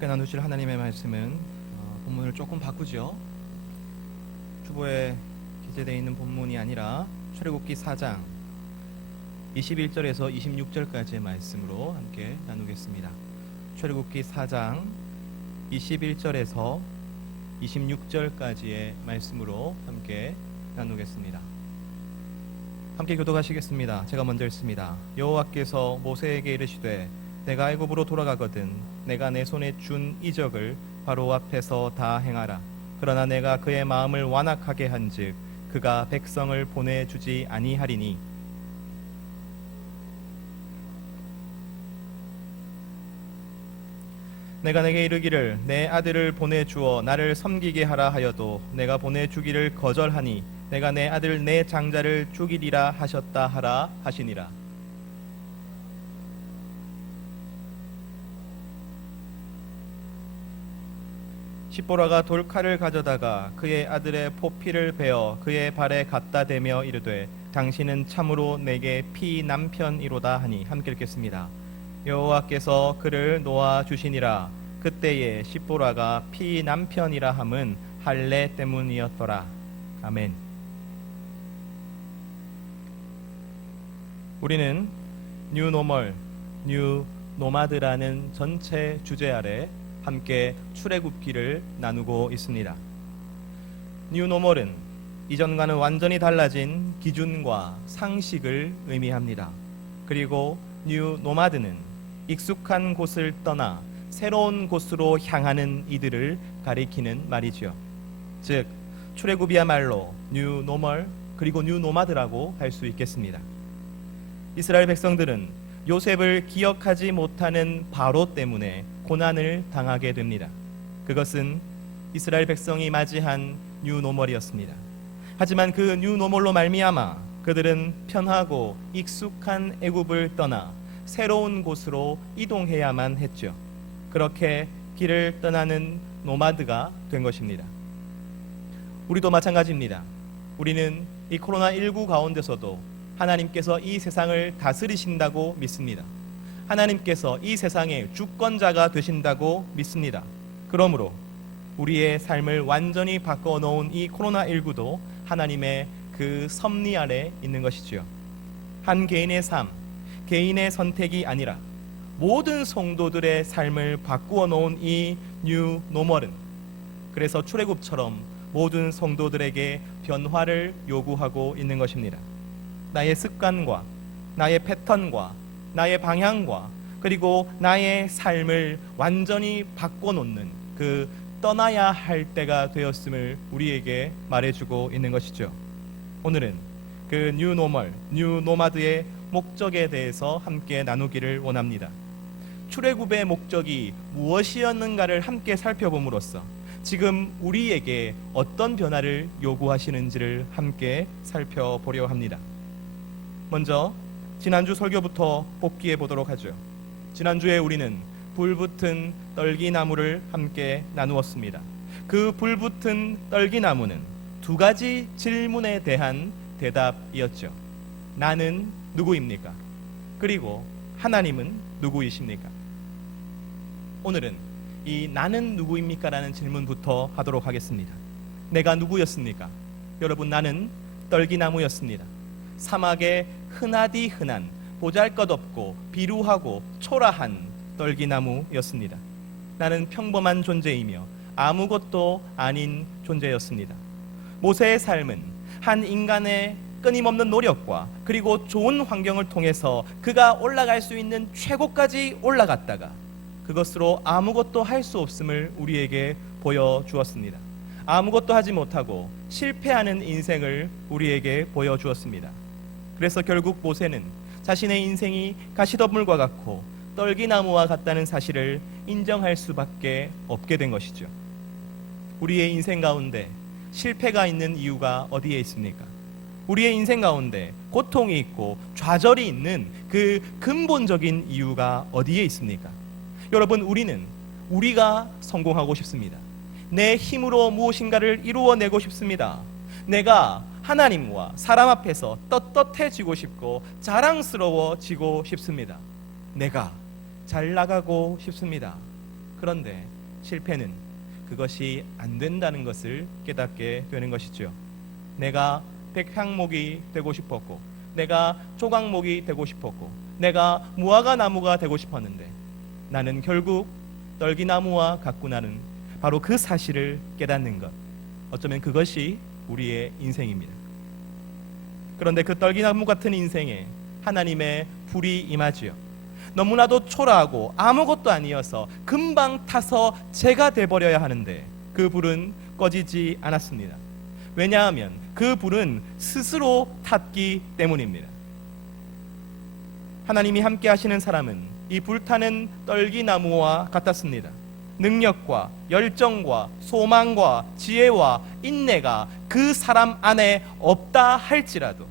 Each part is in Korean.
함께 나누실 하나님의 말씀은 본문을 조금 바꾸죠. 주보에 기재되어 있는 본문이 아니라 출애굽기 4장 21절에서 26절까지의 말씀으로 함께 나누겠습니다. 출애굽기 4장 21절에서 26절까지의 말씀으로 함께 나누겠습니다. 함께 교독하시겠습니다. 제가 먼저 읽습니다. 여호와께서 모세에게 이르시되 내가 애굽으로 돌아가거든 내가 내 손에 준 이적을 바로 앞에서 다 행하라. 그러나 내가 그의 마음을 완악하게 한즉 그가 백성을 보내주지 아니하리니 내가 내게 이르기를 내 아들을 보내주어 나를 섬기게 하라 하여도 내가 보내주기를 거절하니 내가 내 아들 내 장자를 죽이리라 하셨다 하라 하시니라. 십보라가 돌칼을 가져다가 그의 아들의 포피를 베어 그의 발에 갖다 대며 이르되 당신은 참으로 내게 피 남편이로다 하니 함께 읽겠습니다. 여호와께서 그를 놓아 주시니라. 그때에 십보라가 피 남편이라 함은 할례 때문이었더라. 아멘. 우리는 뉴 노멀, 뉴 노마드라는 전체 주제 아래 함께 출애굽기를 나누고 있습니다. 뉴 노멀은 이전과는 완전히 달라진 기준과 상식을 의미합니다. 그리고 뉴 노마드는 익숙한 곳을 떠나 새로운 곳으로 향하는 이들을 가리키는 말이죠. 즉 출애굽이야말로 뉴 노멀 그리고 뉴 노마드라고 할 수 있겠습니다. 이스라엘 백성들은 요셉을 기억하지 못하는 바로 때문에 고난을 당하게 됩니다. 그것은 이스라엘 백성이 맞이한 뉴 노멀이었습니다. 하지만 그 뉴 노멀로 말미암아 그들은 편하고 익숙한 애굽을 떠나 새로운 곳으로 이동해야만 했죠. 그렇게 길을 떠나는 노마드가 된 것입니다. 우리도 마찬가지입니다. 우리는 이 코로나19 가운데서도 하나님께서 이 세상을 다스리신다고 믿습니다. 하나님께서 이 세상의 주권자가 되신다고 믿습니다. 그러므로 우리의 삶을 완전히 바꿔놓은 이 코로나19도 하나님의 그 섭리 아래 있는 것이지요. 한 개인의 삶, 개인의 선택이 아니라 모든 성도들의 삶을 바꾸어 놓은 이 뉴 노멀은 그래서 출애굽처럼 모든 성도들에게 변화를 요구하고 있는 것입니다. 나의 습관과 나의 패턴과 나의 방향과 그리고 나의 삶을 완전히 바꿔놓는 그 떠나야 할 때가 되었음을 우리에게 말해주고 있는 것이죠. 오늘은 그 뉴 노멀, 뉴 노마드의 목적에 대해서 함께 나누기를 원합니다. 출애굽의 목적이 무엇이었는가를 함께 살펴봄으로써 지금 우리에게 어떤 변화를 요구하시는지를 함께 살펴보려 합니다. 먼저 지난주 설교부터 복귀해 보도록 하죠. 지난주에 우리는 불붙은 떨기나무를 함께 나누었습니다. 그 불붙은 떨기나무는 두 가지 질문에 대한 대답이었죠. 나는 누구입니까? 그리고 하나님은 누구이십니까? 오늘은 이 나는 누구입니까? 라는 질문부터 하도록 하겠습니다. 내가 누구였습니까? 여러분, 나는 떨기나무였습니다. 사막에 흔하디 흔한 보잘것없고 비루하고 초라한 떨기나무였습니다. 나는 평범한 존재이며 아무것도 아닌 존재였습니다. 모세의 삶은 한 인간의 끊임없는 노력과 그리고 좋은 환경을 통해서 그가 올라갈 수 있는 최고까지 올라갔다가 그것으로 아무것도 할 수 없음을 우리에게 보여주었습니다. 아무것도 하지 못하고 실패하는 인생을 우리에게 보여주었습니다. 그래서 결국 모세는 자신의 인생이 가시덤불과 같고 떨기나무와 같다는 사실을 인정할 수밖에 없게 된 것이죠. 우리의 인생 가운데 실패가 있는 이유가 어디에 있습니까? 우리의 인생 가운데 고통이 있고 좌절이 있는 그 근본적인 이유가 어디에 있습니까? 여러분, 우리가 성공하고 싶습니다. 내 힘으로 무엇인가를 이루어내고 싶습니다. 내가 하나님과 사람 앞에서 떳떳해지고 싶고 자랑스러워지고 싶습니다. 내가 잘 나가고 싶습니다. 그런데 실패는 그것이 안 된다는 것을 깨닫게 되는 것이죠. 내가 백향목이 되고 싶었고, 내가 조각목이 되고 싶었고, 내가 무화과 나무가 되고 싶었는데 나는 결국 떨기나무와 같구나는 바로 그 사실을 깨닫는 것. 어쩌면 그것이 우리의 인생입니다. 그런데 그 떨기나무 같은 인생에 하나님의 불이 임하지요. 너무나도 초라하고 아무것도 아니어서 금방 타서 재가 돼버려야 하는데 그 불은 꺼지지 않았습니다. 왜냐하면 그 불은 스스로 탔기 때문입니다. 하나님이 함께 하시는 사람은 이 불타는 떨기나무와 같았습니다. 능력과 열정과 소망과 지혜와 인내가 그 사람 안에 없다 할지라도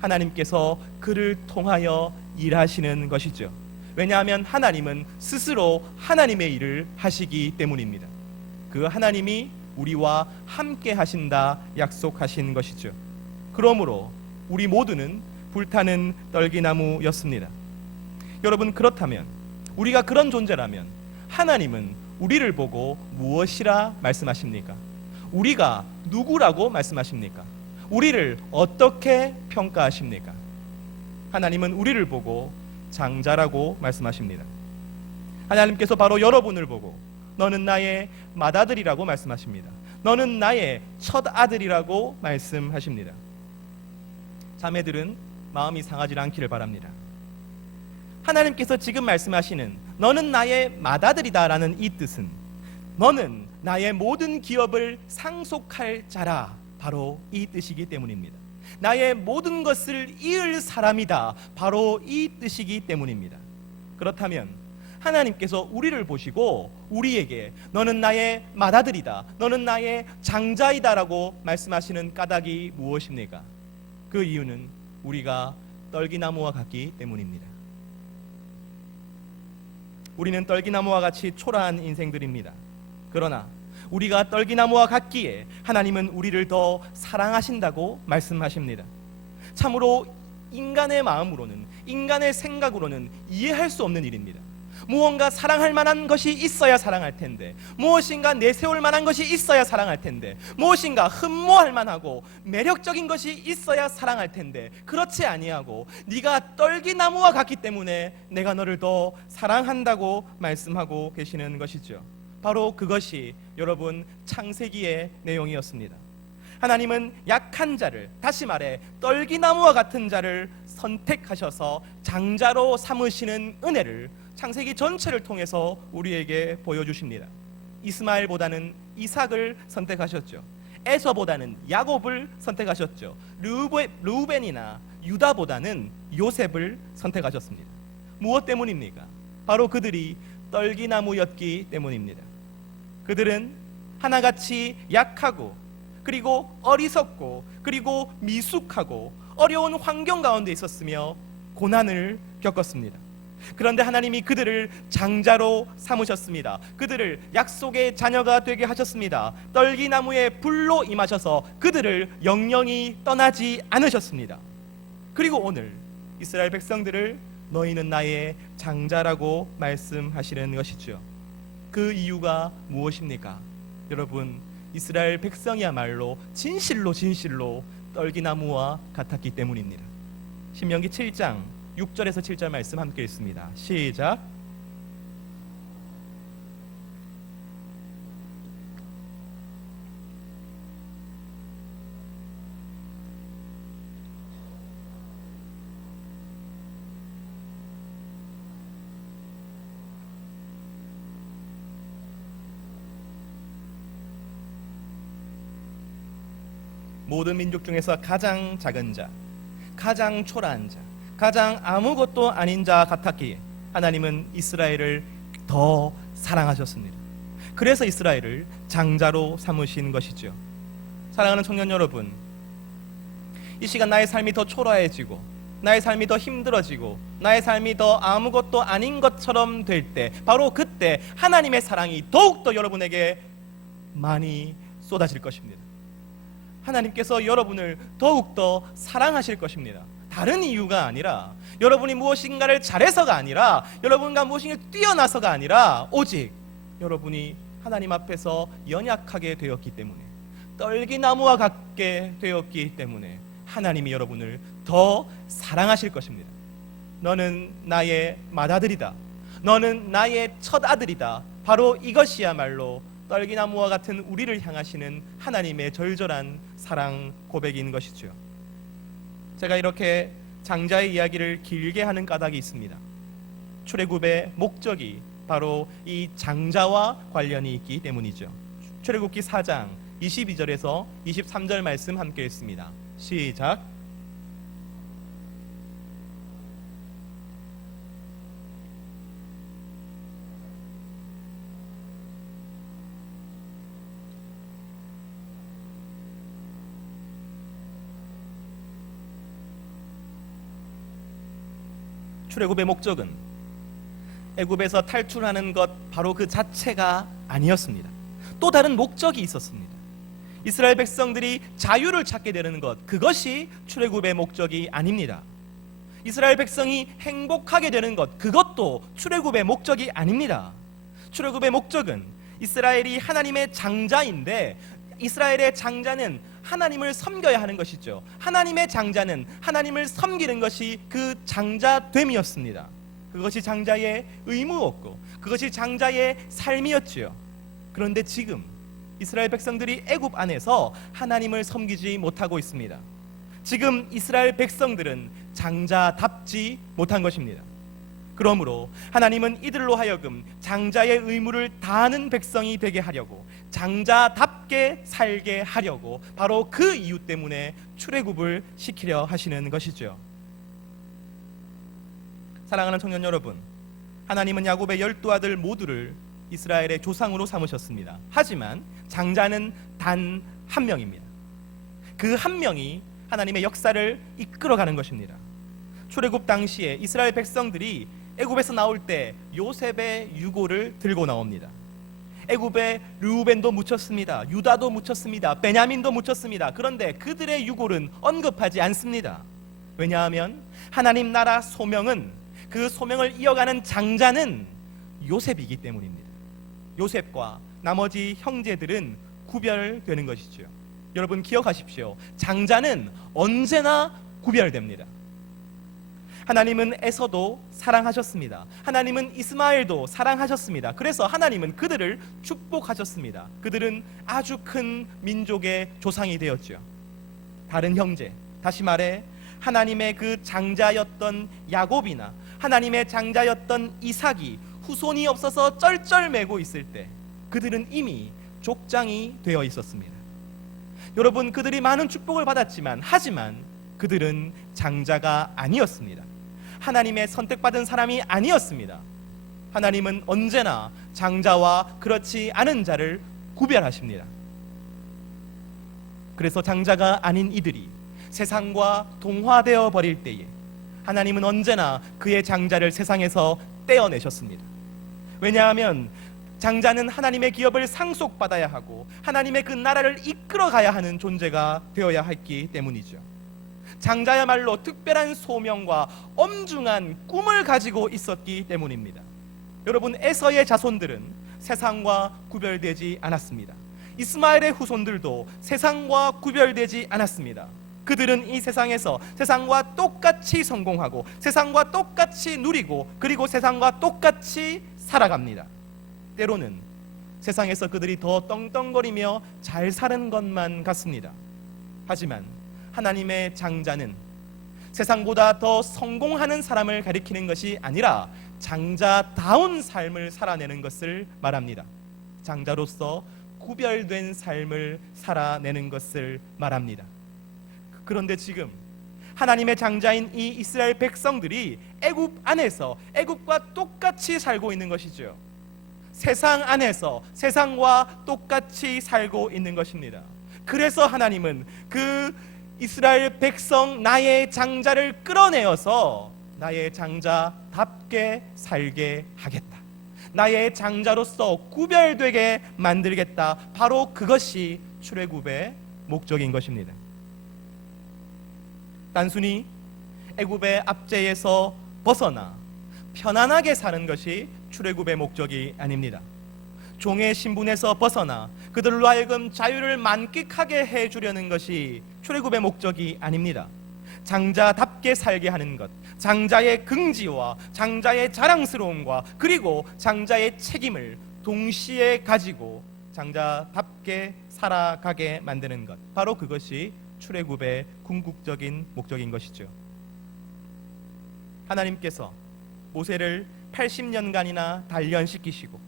하나님께서 그를 통하여 일하시는 것이죠. 왜냐하면 하나님은 스스로 하나님의 일을 하시기 때문입니다. 그 하나님이 우리와 함께 하신다 약속하신 것이죠. 그러므로 우리 모두는 불타는 떨기나무였습니다. 여러분, 그렇다면 우리가 그런 존재라면 하나님은 우리를 보고 무엇이라 말씀하십니까? 우리가 누구라고 말씀하십니까? 우리를 어떻게 평가하십니까? 하나님은 우리를 보고 장자라고 말씀하십니다. 하나님께서 바로 여러분을 보고 너는 나의 맏아들이라고 말씀하십니다. 너는 나의 첫 아들이라고 말씀하십니다. 자매들은 마음이 상하지 않기를 바랍니다. 하나님께서 지금 말씀하시는 너는 나의 맏아들이다 라는 이 뜻은 너는 나의 모든 기업을 상속할 자라, 바로 이 뜻이기 때문입니다. 나의 모든 것을 이을 사람이다, 바로 이 뜻이기 때문입니다. 그렇다면 하나님께서 우리를 보시고 우리에게 너는 나의 맏아들이다, 너는 나의 장자이다 라고 말씀하시는 까닭이 무엇입니까? 그 이유는 우리가 떨기나무와 같기 때문입니다. 우리는 떨기나무와 같이 초라한 인생들입니다. 그러나 우리가 떨기나무와 같기에 하나님은 우리를 더 사랑하신다고 말씀하십니다. 참으로 인간의 마음으로는, 인간의 생각으로는 이해할 수 없는 일입니다. 무언가 사랑할 만한 것이 있어야 사랑할 텐데, 무엇인가 내세울 만한 것이 있어야 사랑할 텐데, 무엇인가 흠모할 만하고 매력적인 것이 있어야 사랑할 텐데, 그렇지 아니하고 네가 떨기나무와 같기 때문에 내가 너를 더 사랑한다고 말씀하고 계시는 것이죠. 바로 그것이 여러분 창세기의 내용이었습니다. 하나님은 약한 자를, 다시 말해 떨기나무와 같은 자를 선택하셔서 장자로 삼으시는 은혜를 창세기 전체를 통해서 우리에게 보여주십니다. 이스마엘보다는 이삭을 선택하셨죠. 에서보다는 야곱을 선택하셨죠. 르우벤이나 유다보다는 요셉을 선택하셨습니다. 무엇 때문입니까? 바로 그들이 떨기나무였기 때문입니다. 그들은 하나같이 약하고, 그리고 어리석고, 그리고 미숙하고 어려운 환경 가운데 있었으며 고난을 겪었습니다. 그런데 하나님이 그들을 장자로 삼으셨습니다. 그들을 약속의 자녀가 되게 하셨습니다. 떨기나무의 불로 임하셔서 그들을 영영이 떠나지 않으셨습니다. 그리고 오늘 이스라엘 백성들을 너희는 나의 장자라고 말씀하시는 것이죠. 그 이유가 무엇입니까? 여러분, 이스라엘 백성이야말로 진실로 떨기나무와 같았기 때문입니다. 신명기 7장 6절에서 7절 말씀 함께 읽습니다. 시작. 모든 민족 중에서 가장 작은 자, 가장 초라한 자, 가장 아무것도 아닌 자 같았기에 하나님은 이스라엘을 더 사랑하셨습니다. 그래서 이스라엘을 장자로 삼으신 것이죠. 사랑하는 청년 여러분, 이 시간 나의 삶이 더 초라해지고, 나의 삶이 더 힘들어지고, 나의 삶이 더 아무것도 아닌 것처럼 될 때, 바로 그때 하나님의 사랑이 더욱더 여러분에게 많이 쏟아질 것입니다. 하나님께서 여러분을 더욱더 사랑하실 것입니다. 다른 이유가 아니라, 여러분이 무엇인가를 잘해서가 아니라, 여러분과 무엇인가 뛰어나서가 아니라, 오직 여러분이 하나님 앞에서 연약하게 되었기 때문에, 떨기나무와 같게 되었기 때문에 하나님이 여러분을 더 사랑하실 것입니다. 너는 나의 맏아들이다, 너는 나의 첫 아들이다. 바로 이것이야말로 떨기나무와 같은 우리를 향하시는 하나님의 절절한 사랑 고백인 것이죠. 제가 이렇게 장자의 이야기를 길게 하는 까닭이 있습니다. 출애굽의 목적이 바로 이 장자와 관련이 있기 때문이죠. 출애굽기 4장 22절에서 23절 말씀 함께 읽습니다. 시작. 출애굽의 목적은 애굽에서 탈출하는 것 바로 그 자체가 아니었습니다. 또 다른 목적이 있었습니다. 이스라엘 백성들이 자유를 찾게 되는 것, 그것이 출애굽의 목적이 아닙니다. 이스라엘 백성이 행복하게 되는 것, 그것도 출애굽의 목적이 아닙니다. 출애굽의 목적은 이스라엘이 하나님의 장자인데, 이스라엘의 장자는 하나님을 섬겨야 하는 것이죠. 하나님의 장자는 하나님을 섬기는 것이 그 장자됨이었습니다. 그것이 장자의 의무였고, 그것이 장자의 삶이었지요. 그런데 지금 이스라엘 백성들이 애굽 안에서 하나님을 섬기지 못하고 있습니다. 지금 이스라엘 백성들은 장자답지 못한 것입니다. 그러므로 하나님은 이들로 하여금 장자의 의무를 다하는 백성이 되게 하려고, 장자답게 살게 하려고, 바로 그 이유 때문에 출애굽을 시키려 하시는 것이죠. 사랑하는 청년 여러분, 하나님은 야곱의 12아들 모두를 이스라엘의 조상으로 삼으셨습니다. 하지만 장자는 단 한 명입니다. 그 한 명이 하나님의 역사를 이끌어가는 것입니다. 출애굽 당시에 이스라엘 백성들이 애굽에서 나올 때 요셉의 유고를 들고 나옵니다. 애굽에 르우벤도 묻혔습니다. 유다도 묻혔습니다. 베냐민도 묻혔습니다. 그런데 그들의 유골은 언급하지 않습니다. 왜냐하면 하나님 나라 소명은, 그 소명을 이어가는 장자는 요셉이기 때문입니다. 요셉과 나머지 형제들은 구별되는 것이죠. 여러분 기억하십시오. 장자는 언제나 구별됩니다. 하나님은 에서도 사랑하셨습니다. 하나님은 이스마엘도 사랑하셨습니다. 그래서 하나님은 그들을 축복하셨습니다. 그들은 아주 큰 민족의 조상이 되었죠. 다른 형제, 다시 말해 하나님의 그 장자였던 야곱이나 하나님의 장자였던 이삭이 후손이 없어서 쩔쩔매고 있을 때 그들은 이미 족장이 되어 있었습니다. 여러분, 그들이 많은 축복을 받았지만, 하지만 그들은 장자가 아니었습니다. 하나님의 선택받은 사람이 아니었습니다. 하나님은 언제나 장자와 그렇지 않은 자를 구별하십니다. 그래서 장자가 아닌 이들이 세상과 동화되어 버릴 때에 하나님은 언제나 그의 장자를 세상에서 떼어내셨습니다. 왜냐하면 장자는 하나님의 기업을 상속받아야 하고 하나님의 그 나라를 이끌어가야 하는 존재가 되어야 했기 때문이죠. 장자야말로 특별한 소명과 엄중한 꿈을 가지고 있었기 때문입니다. 여러분, 에서의 자손들은 세상과 구별되지 않았습니다. 이스마엘의 후손들도 세상과 구별되지 않았습니다. 그들은 이 세상에서 세상과 똑같이 성공하고 세상과 똑같이 누리고 그리고 세상과 똑같이 살아갑니다. 때로는 세상에서 그들이 더 떵떵거리며 잘 사는 것만 같습니다. 하지만 하나님의 장자는 세상보다 더 성공하는 사람을 가리키는 것이 아니라 장자다운 삶을 살아내는 것을 말합니다. 장자로서 구별된 삶을 살아내는 것을 말합니다. 그런데 지금 하나님의 장자인 이 이스라엘 백성들이 애굽 안에서 애굽과 똑같이 살고 있는 것이죠. 세상 안에서 세상과 똑같이 살고 있는 것입니다. 그래서 하나님은 그 이스라엘 백성 나의 장자를 끌어내어서 나의 장자답게 살게 하겠다, 나의 장자로서 구별되게 만들겠다, 바로 그것이 출애굽의 목적인 것입니다. 단순히 애굽의 압제에서 벗어나 편안하게 사는 것이 출애굽의 목적이 아닙니다. 종의 신분에서 벗어나 그들로 하여금 자유를 만끽하게 해주려는 것이 출애굽의 목적이 아닙니다. 장자답게 살게 하는 것, 장자의 긍지와 장자의 자랑스러움과 그리고 장자의 책임을 동시에 가지고 장자답게 살아가게 만드는 것, 바로 그것이 출애굽의 궁극적인 목적인 것이죠. 하나님께서 모세를 80년간이나 단련시키시고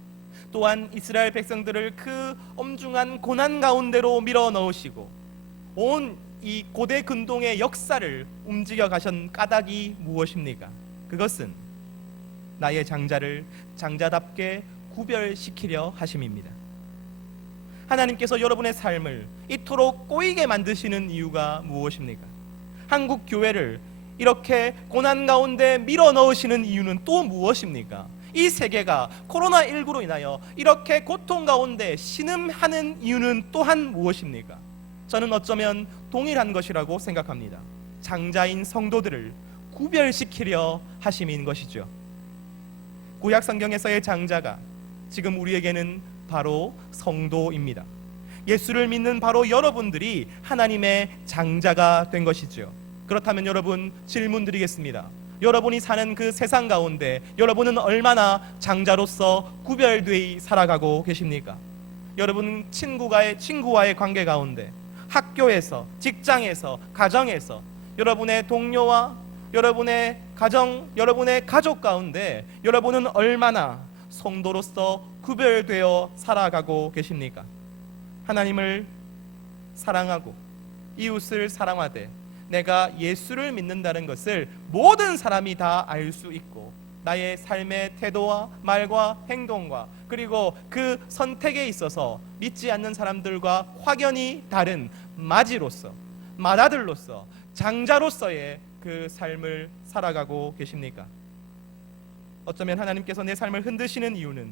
또한 이스라엘 백성들을 그 엄중한 고난 가운데로 밀어넣으시고 온 이 고대 근동의 역사를 움직여 가신 까닭이 무엇입니까? 그것은 나의 장자를 장자답게 구별시키려 하심입니다. 하나님께서 여러분의 삶을 이토록 꼬이게 만드시는 이유가 무엇입니까? 한국 교회를 이렇게 고난 가운데 밀어넣으시는 이유는 또 무엇입니까? 이 세계가 코로나19로 인하여 이렇게 고통 가운데 신음하는 이유는 또한 무엇입니까? 저는 어쩌면 동일한 것이라고 생각합니다. 장자인 성도들을 구별시키려 하심인 것이죠. 구약 성경에서의 장자가 지금 우리에게는 바로 성도입니다. 예수를 믿는 바로 여러분들이 하나님의 장자가 된 것이죠. 그렇다면 여러분, 질문 드리겠습니다. 여러분이 사는 그 세상 가운데 여러분은 얼마나 장자로서 구별되어 살아가고 계십니까? 여러분 친구와의 관계 가운데, 학교에서, 직장에서, 가정에서, 여러분의 동료와 여러분의 가정, 여러분의 가족 가운데 여러분은 얼마나 성도로서 구별되어 살아가고 계십니까? 하나님을 사랑하고 이웃을 사랑하되 내가 예수를 믿는다는 것을 모든 사람이 다 알 수 있고 나의 삶의 태도와 말과 행동과 그리고 그 선택에 있어서 믿지 않는 사람들과 확연히 다른 마지로서, 맏아들로서, 장자로서의 그 삶을 살아가고 계십니까? 어쩌면 하나님께서 내 삶을 흔드시는 이유는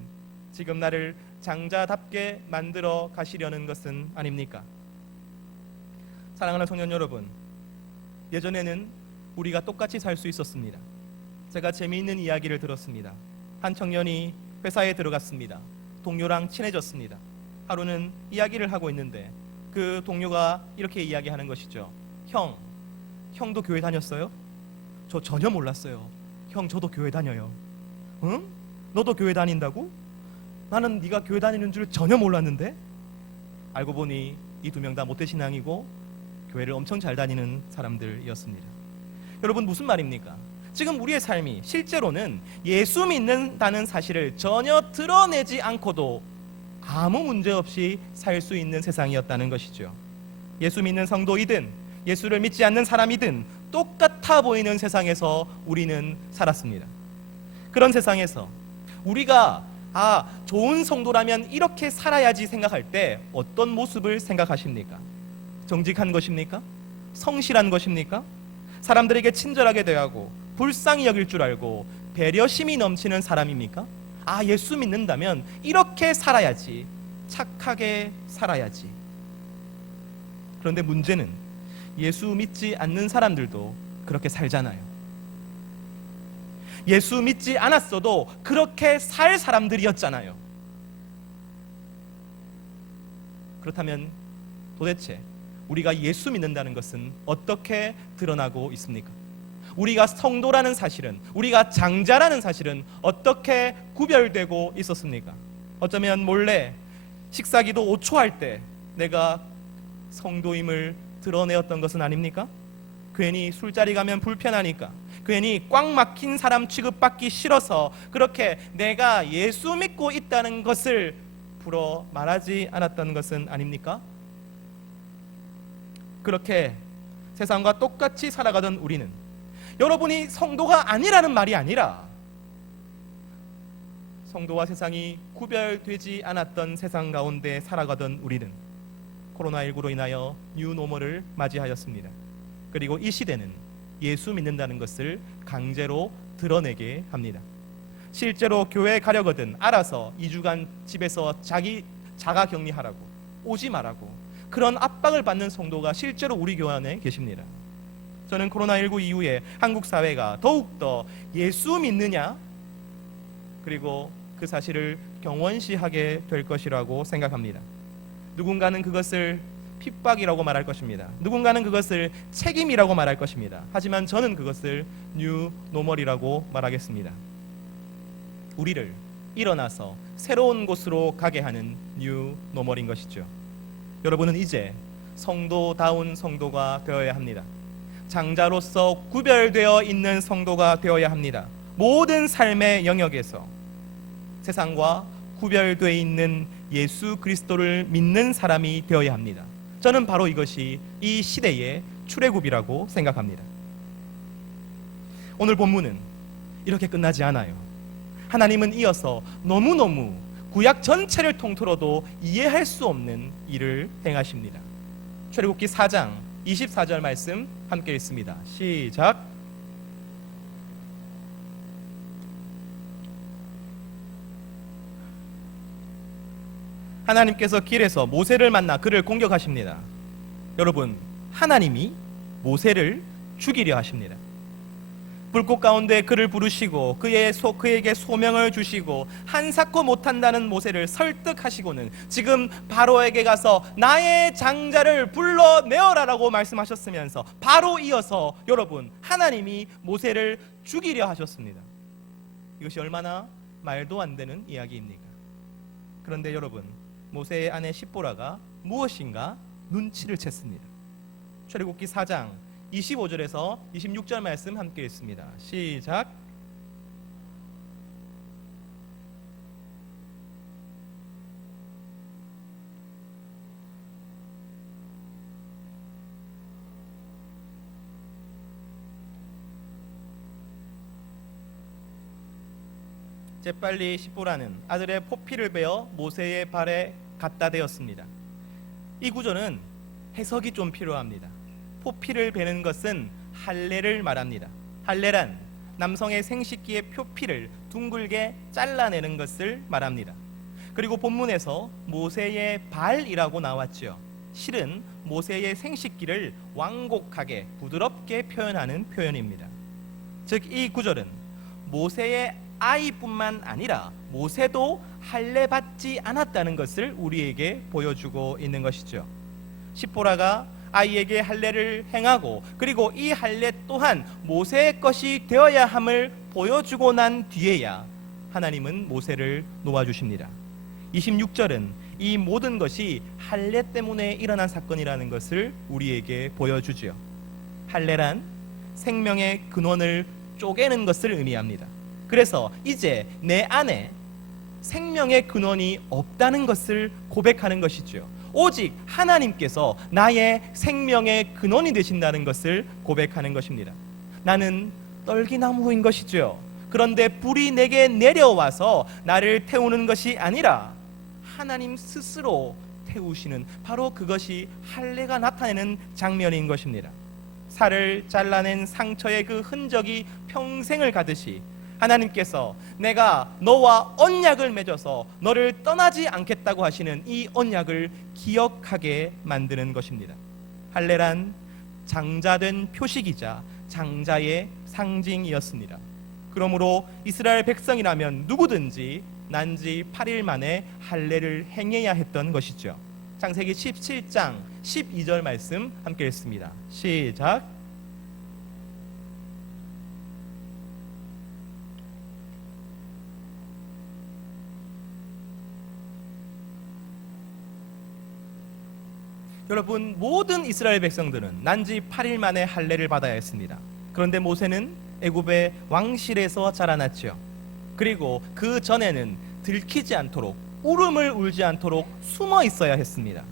지금 나를 장자답게 만들어 가시려는 것은 아닙니까? 사랑하는 청년 여러분, 예전에는 우리가 똑같이 살 수 있었습니다. 제가 재미있는 이야기를 들었습니다. 한 청년이 회사에 들어갔습니다. 동료랑 친해졌습니다. 하루는 이야기를 하고 있는데 그 동료가 이렇게 이야기하는 것이죠. 형도 교회 다녔어요? 저 전혀 몰랐어요. 형, 저도 교회 다녀요. 응? 너도 교회 다닌다고? 나는 네가 교회 다니는 줄 전혀 몰랐는데? 알고 보니 이 두 명 다 모태신앙이고 교회를 엄청 잘 다니는 사람들이었습니다. 여러분, 무슨 말입니까? 지금 우리의 삶이 실제로는 예수 믿는다는 사실을 전혀 드러내지 않고도 아무 문제 없이 살 수 있는 세상이었다는 것이죠. 예수 믿는 성도이든 예수를 믿지 않는 사람이든 똑같아 보이는 세상에서 우리는 살았습니다. 그런 세상에서 우리가 좋은 성도라면 이렇게 살아야지 생각할 때 어떤 모습을 생각하십니까? 정직한 것입니까? 성실한 것입니까? 사람들에게 친절하게 대하고 불쌍히 여길 줄 알고 배려심이 넘치는 사람입니까? 예수 믿는다면 이렇게 살아야지, 착하게 살아야지. 그런데 문제는 예수 믿지 않는 사람들도 그렇게 살잖아요. 예수 믿지 않았어도 그렇게 살 사람들이었잖아요. 그렇다면 도대체 우리가 예수 믿는다는 것은 어떻게 드러나고 있습니까? 우리가 성도라는 사실은, 우리가 장자라는 사실은 어떻게 구별되고 있었습니까? 어쩌면 몰래 식사기도 5초 할 때 내가 성도임을 드러내었던 것은 아닙니까? 괜히 술자리 가면 불편하니까, 괜히 꽉 막힌 사람 취급받기 싫어서 그렇게 내가 예수 믿고 있다는 것을 불어 말하지 않았던 것은 아닙니까? 그렇게 세상과 똑같이 살아가던 우리는, 여러분이 성도가 아니라는 말이 아니라 성도와 세상이 구별되지 않았던 세상 가운데 살아가던 우리는 코로나19로 인하여 뉴노멀을 맞이하였습니다. 그리고 이 시대는 예수 믿는다는 것을 강제로 드러내게 합니다. 실제로 교회에 가려거든 알아서 2주간 집에서 자가 격리하라고, 오지 말라고, 그런 압박을 받는 성도가 실제로 우리 교회 안에 계십니다. 저는 코로나19 이후에 한국 사회가 더욱더 예수 믿느냐, 그리고 그 사실을 경원시하게 될 것이라고 생각합니다. 누군가는 그것을 핍박이라고 말할 것입니다. 누군가는 그것을 책임이라고 말할 것입니다. 하지만 저는 그것을 뉴 노멀이라고 말하겠습니다. 우리를 일어나서 새로운 곳으로 가게 하는 뉴 노멀인 것이죠. 여러분은 이제 성도다운 성도가 되어야 합니다. 장자로서 구별되어 있는 성도가 되어야 합니다. 모든 삶의 영역에서 세상과 구별되어 있는 예수 그리스도를 믿는 사람이 되어야 합니다. 저는 바로 이것이 이 시대의 출애굽이라고 생각합니다. 오늘 본문은 이렇게 끝나지 않아요. 하나님은 이어서 너무너무 구약 전체를 통틀어도 이해할 수 없는 일을 행하십니다. 출애굽기 4장 24절 말씀 함께 읽습니다. 시작. 하나님께서 길에서 모세를 만나 그를 공격하십니다. 여러분, 하나님이 모세를 죽이려 하십니다. 불꽃 가운데 그를 부르시고 그에게 소명을 주시고 한사코 못한다는 모세를 설득하시고는 지금 바로에게 가서 나의 장자를 불러내어라라고 말씀하셨으면서 바로 이어서 여러분, 하나님이 모세를 죽이려 하셨습니다. 이것이 얼마나 말도 안 되는 이야기입니까? 그런데 여러분, 모세의 아내 십보라가 무엇인가 눈치를 챘습니다. 출애굽기 4장 25절에서 26절 말씀 함께 읽습니다. 시작. 재빨리 십보라는 아들의 포피를 베어 모세의 발에 갖다 대었습니다. 이 구절은 해석이 좀 필요합니다. 포피를 베는 것은 할례를 말합니다. 할례란 남성의 생식기의 표피를 둥글게 잘라내는 것을 말합니다. 그리고 본문에서 모세의 발이라고 나왔죠. 실은 모세의 생식기를 완곡하게 부드럽게 표현하는 표현입니다. 즉 이 구절은 모세의 아이뿐만 아니라 모세도 할례 받지 않았다는 것을 우리에게 보여주고 있는 것이죠. 십보라가 아이에게 할례를 행하고 그리고 이 할례 또한 모세의 것이 되어야 함을 보여주고 난 뒤에야 하나님은 모세를 놓아주십니다. 26절은 이 모든 것이 할례 때문에 일어난 사건이라는 것을 우리에게 보여주죠. 할례란 생명의 근원을 쪼개는 것을 의미합니다. 그래서 이제 내 안에 생명의 근원이 없다는 것을 고백하는 것이죠. 오직 하나님께서 나의 생명의 근원이 되신다는 것을 고백하는 것입니다. 나는 떨기나무인 것이죠. 그런데 불이 내게 내려와서 나를 태우는 것이 아니라 하나님 스스로 태우시는, 바로 그것이 할례가 나타내는 장면인 것입니다. 살을 잘라낸 상처의 그 흔적이 평생을 가듯이 하나님께서 내가 너와 언약을 맺어서 너를 떠나지 않겠다고 하시는 이 언약을 기억하게 만드는 것입니다. 할례란 장자된 표식이자 장자의 상징이었습니다. 그러므로 이스라엘 백성이라면 누구든지 난지 8일 만에 할례를 행해야 했던 것이죠. 창세기 17장 12절 말씀 함께 읽습니다. 시작. 여러분, 모든 이스라엘 백성들은 난지 8일 만에 할례를 받아야 했습니다. 그런데 모세는 애굽의 왕실에서 자라났죠. 그리고 그 전에는 들키지 않도록, 울음을 울지 않도록 숨어 있어야 했습니다.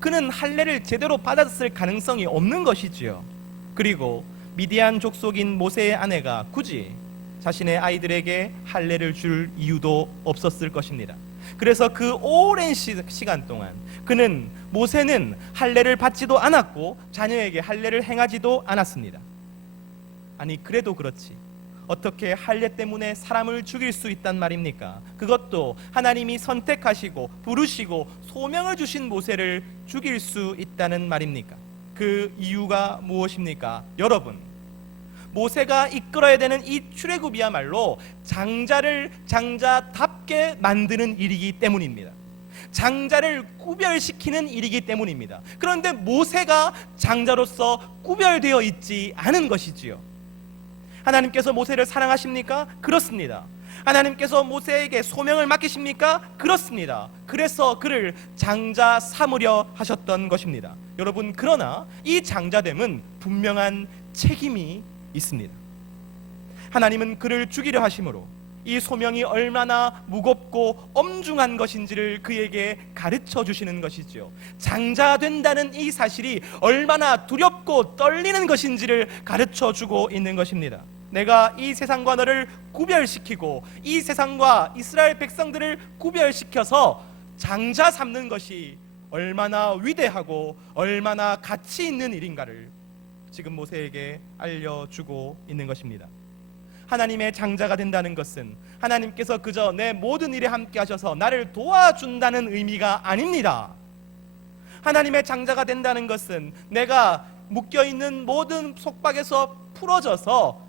그는 할례를 제대로 받았을 가능성이 없는 것이지요. 그리고 미디안 족속인 모세의 아내가 굳이 자신의 아이들에게 할례를 줄 이유도 없었을 것입니다. 그래서 그 오랜 시간 동안 모세는 할례를 받지도 않았고 자녀에게 할례를 행하지도 않았습니다. 아니, 그래도 그렇지 어떻게 할례 때문에 사람을 죽일 수 있단 말입니까? 그것도 하나님이 선택하시고 부르시고 소명을 주신 모세를 죽일 수 있다는 말입니까? 그 이유가 무엇입니까? 여러분, 모세가 이끌어야 되는 이 출애굽이야말로 장자답게 남게 만드는 일이기 때문입니다. 장자를 구별시키는 일이기 때문입니다. 그런데 모세가 장자로서 구별되어 있지 않은 것이지요. 하나님께서 모세를 사랑하십니까? 그렇습니다. 하나님께서 모세에게 소명을 맡기십니까? 그렇습니다. 그래서 그를 장자 삼으려 하셨던 것입니다. 여러분, 그러나 이 장자됨은 분명한 책임이 있습니다. 하나님은 그를 죽이려 하심으로 이 소명이 얼마나 무겁고 엄중한 것인지를 그에게 가르쳐 주시는 것이죠. 장자된다는 이 사실이 얼마나 두렵고 떨리는 것인지를 가르쳐 주고 있는 것입니다. 내가 이 세상과 너를 구별시키고 이 세상과 이스라엘 백성들을 구별시켜서 장자 삼는 것이 얼마나 위대하고 얼마나 가치 있는 일인가를 지금 모세에게 알려주고 있는 것입니다. 하나님의 장자가 된다는 것은 하나님께서 그저 내 모든 일에 함께 하셔서 나를 도와준다는 의미가 아닙니다. 하나님의 장자가 된다는 것은 내가 묶여있는 모든 속박에서 풀어져서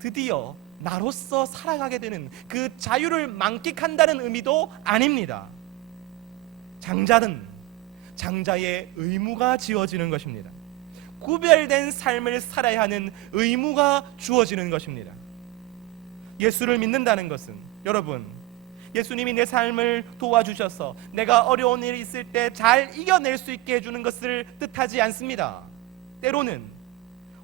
드디어 나로서 살아가게 되는 그 자유를 만끽한다는 의미도 아닙니다. 장자는 장자의 의무가 지어지는 것입니다. 구별된 삶을 살아야 하는 의무가 주어지는 것입니다. 예수를 믿는다는 것은, 여러분, 예수님이 내 삶을 도와주셔서 내가 어려운 일이 있을 때 잘 이겨낼 수 있게 해주는 것을 뜻하지 않습니다. 때로는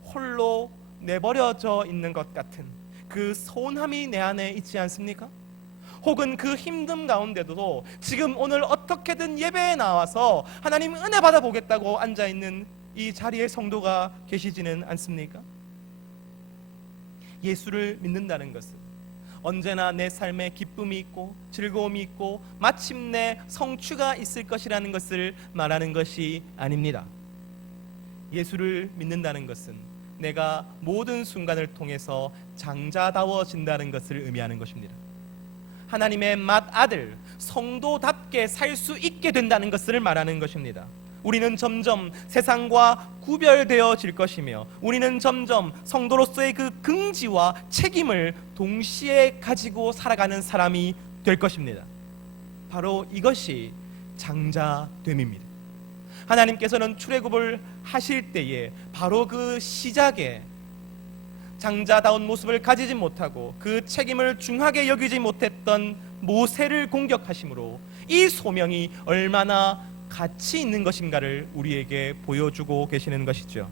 홀로 내버려져 있는 것 같은 그 서운함이 내 안에 있지 않습니까? 혹은 그 힘듦 가운데도 지금 오늘 어떻게든 예배에 나와서 하나님 은혜 받아보겠다고 앉아있는 이 자리에 성도가 계시지는 않습니까? 예수를 믿는다는 것은 언제나 내 삶에 기쁨이 있고 즐거움이 있고 마침내 성취가 있을 것이라는 것을 말하는 것이 아닙니다. 예수를 믿는다는 것은 내가 모든 순간을 통해서 장자다워진다는 것을 의미하는 것입니다. 하나님의 맏아들, 성도답게 살 수 있게 된다는 것을 말하는 것입니다. 우리는 점점 세상과 구별되어질 것이며 우리는 점점 성도로서의 그 긍지와 책임을 동시에 가지고 살아가는 사람이 될 것입니다. 바로 이것이 장자됨입니다. 하나님께서는 출애굽을 하실 때에 바로 그 시작에 장자다운 모습을 가지지 못하고 그 책임을 중하게 여기지 못했던 모세를 공격하심으로 이 소명이 얼마나 가치 있는 것인가를 우리에게 보여주고 계시는 것이죠.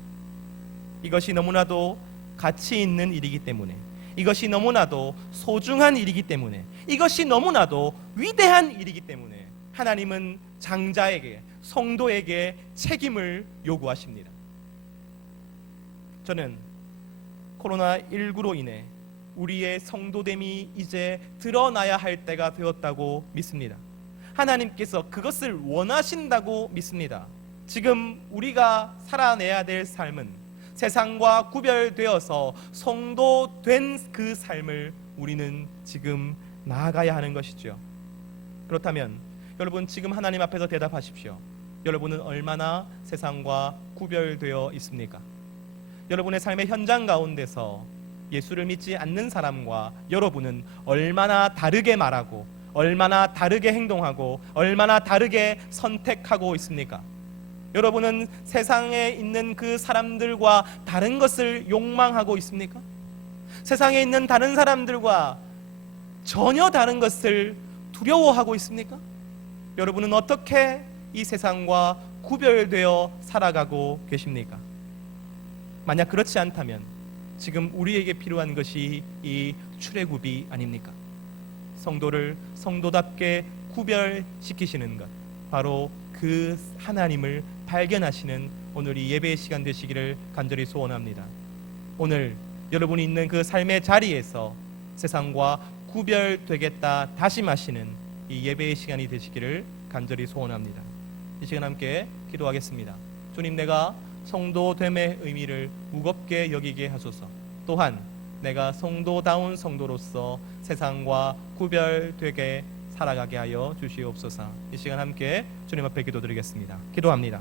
이것이 너무나도 가치 있는 일이기 때문에, 이것이 너무나도 소중한 일이기 때문에, 이것이 너무나도 위대한 일이기 때문에 하나님은 장자에게, 성도에게 책임을 요구하십니다. 저는 코로나19로 인해 우리의 성도됨이 이제 드러나야 할 때가 되었다고 믿습니다. 하나님께서 그것을 원하신다고 믿습니다. 지금 우리가 살아내야 될 삶은 세상과 구별되어서 성도된 그 삶을 우리는 지금 나아가야 하는 것이죠. 그렇다면 여러분, 지금 하나님 앞에서 대답하십시오. 여러분은 얼마나 세상과 구별되어 있습니까? 여러분의 삶의 현장 가운데서 예수를 믿지 않는 사람과 여러분은 얼마나 다르게 말하고 얼마나 다르게 행동하고 얼마나 다르게 선택하고 있습니까? 여러분은 세상에 있는 그 사람들과 다른 것을 욕망하고 있습니까? 세상에 있는 다른 사람들과 전혀 다른 것을 두려워하고 있습니까? 여러분은 어떻게 이 세상과 구별되어 살아가고 계십니까? 만약 그렇지 않다면 지금 우리에게 필요한 것이 이 출애굽이 아닙니까? 성도를 성도답게 구별시키시는 것, 바로 그 하나님을 발견하시는 오늘 이 예배의 시간 되시기를 간절히 소원합니다. 오늘 여러분이 있는 그 삶의 자리에서 세상과 구별되겠다 다짐하시는 이 예배의 시간이 되시기를 간절히 소원합니다. 이 시간 함께 기도하겠습니다. 주님, 내가 성도됨의 의미를 무겁게 여기게 하소서. 또한 내가 성도다운 성도로서 세상과 구별되게 살아가게 하여 주시옵소서. 이 시간 함께 주님 앞에 기도드리겠습니다. 기도합니다.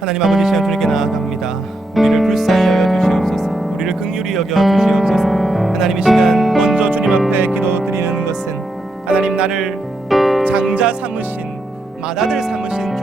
하나님 아버지, 시간 주님께 나아갑니다. 우리를 불쌍히 여겨 주시옵소서. 우리를 긍휼히 여겨 주시옵소서. 하나님, 이 시간 먼저 주님 앞에 기도드리는 나를 장자 삼으신 맏아들 삼으신